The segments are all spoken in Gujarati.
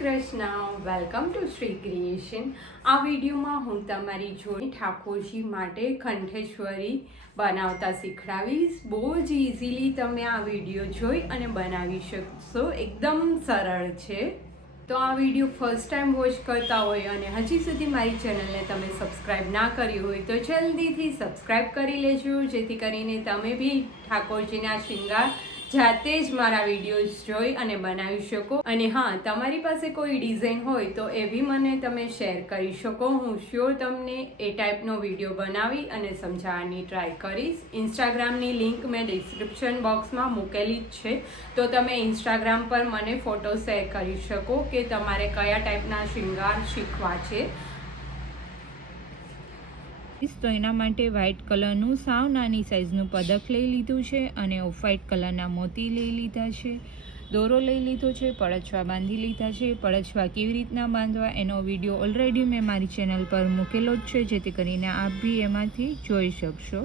Krishna, welcome to Shri creation. આ વિડીયોમાં હું તમારી જોડે ઠાકોરજી માટે કંઠેશ્વરી બનાવતા શીખડાવીશ। બહુ જ ઇઝીલી તમે આ વિડીયો જોઈ અને બનાવી શકશો, એકદમ સરળ છે। તો આ વિડીયો ફર્સ્ટ ટાઈમ વોચ કરતા હોય અને હજી સુધી મારી ચેનલને તમે સબસ્ક્રાઈબ ના કરી હોય તો જલ્દીથી સબસ્ક્રાઈબ કરી લેજો, જેથી કરીને તમે બી ઠાકોરજીના શૃંગાર જાતે જ મારા વિડીયોઝ જોઈ અને બનાવી શકો। અને હા, તમારી પાસે કોઈ ડિઝાઇન હોય તો એ બી મને તમે શેર કરી શકો। હું શ્યોર તમને એ ટાઈપનો વિડીયો બનાવી અને સમજાવવાની ટ્રાય કરીશ। ઇન્સ્ટાગ્રામની લિંક મેં ડિસ્ક્રિપ્શન બોક્સમાં મૂકેલી જ છે, તો તમે ઇન્સ્ટાગ્રામ પર મને ફોટો શેર કરી શકો કે તમારે કયા ટાઈપના શૃંગાર શીખવા છે। તો એના માટે વ્હાઇટ કલરનું સાવ નાની સાઇઝનું પદક લઈ લીધું છે અને ઓફ વ્હાઇટ કલરના મોતી લઈ લીધા છે, દોરો લઈ લીધો છે, પડછવા બાંધી લીધા છે। પડછવા કેવી રીતના બાંધવા એનો વિડીયો ઓલરેડી મેં મારી ચેનલ પર મૂકેલો જ છે, જેથી કરીને આપ બી એમાંથી જોઈ શકશો।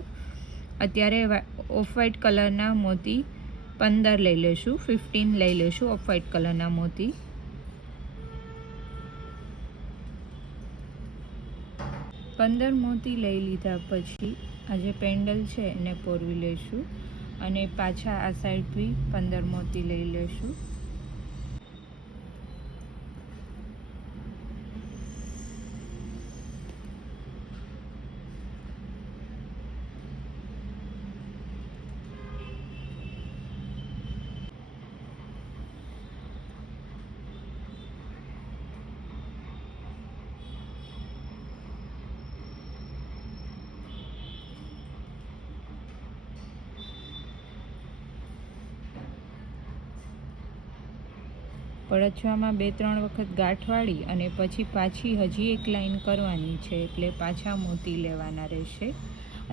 અત્યારે ઓફ વ્હાઇટ કલરના મોતી 15 લઈ લેશું, 15 લઈ લેશું ઓફ વ્હાઇટ કલરના મોતી। મોતી લઈ લીધા પછી આ જે પેન્ડલ છે એને પોરવી લેશું અને પાછા આ સાઈડ બી 15 મોતી લઈ લેશું। પડછવામાં 2-3 વખત ગાંઠ વાળી અને પછી પાછી હજી એક લાઈન કરવાની છે, એટલે પાછા મોતી લેવાના રહેશે।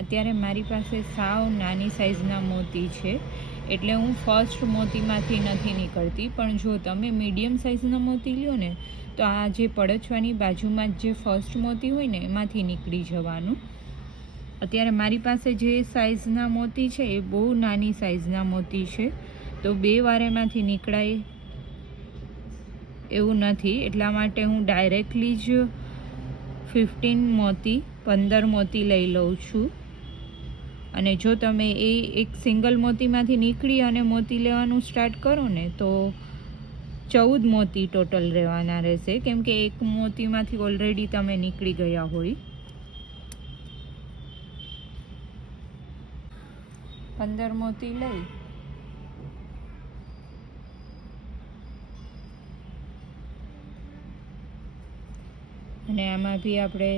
અત્યારે મારી પાસે સાવ નાની સાઈઝના મોતી છે, એટલે હું ફર્સ્ટ મોતીમાંથી નથી નીકળતી, પણ જો તમે મીડિયમ સાઈઝના મોતી લ્યો ને તો આ જે પડછવાની બાજુમાં જે ફર્સ્ટ મોતી હોય ને એમાંથી નીકળી જવાનું। અત્યારે મારી પાસે જે સાઈઝના મોતી છે એ બહુ નાની સાઈઝના મોતી છે, તો 2 વાર એમાંથી નીકળાય એવું નથી, એટલા માટે હું ડાયરેક્ટલી જ 15 મોતી લઈ લઉં છું। અને જો તમે એક સિંગલ મોતીમાંથી નીકળી અને મોતી લેવાનું સ્ટાર્ટ કરો ને તો 14 મોતી ટોટલ રહેવાના રહેશે, કેમ કે એક મોતીમાંથી ઓલરેડી તમે નીકળી ગયા હોય। 15 મોતી લઈ અને આમાં બી આપણે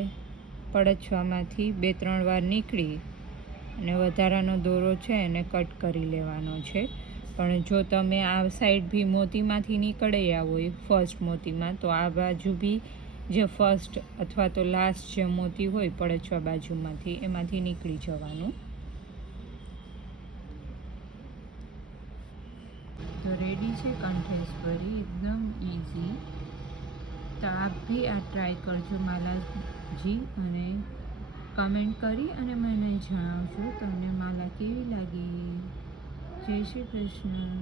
પડછવામાંથી 2-3 વાર નીકળી અને વધારાનો દોરો છે એને કટ કરી લેવાનો છે। પણ જો તમે આ સાઈડ બી મોતીમાંથી નીકળ્યા હોય ફર્સ્ટ મોતીમાં, તો આ બાજુ બી જે ફર્સ્ટ અથવા તો લાસ્ટ જે મોતી હોય પડછવા બાજુમાંથી એમાંથી નીકળી જવાનું। તો રેડી છે કંઠેશ્વરી, એકદમ ઇઝી। તો આપ બી આ ટ્રાય કરજો માલાજી, અને કમેન્ટ કરી અને મને જણાવજો તમને માલા કેવી લાગી। જય શ્રી કૃષ્ણ।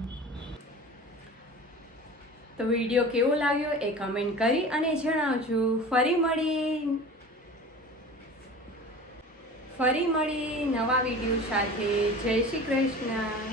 તો વિડીયો કેવો લાગ્યો એ કમેન્ટ કરી અને જણાવજો। ફરી મળી નવા વિડીયો સાથે। જય શ્રી કૃષ્ણ।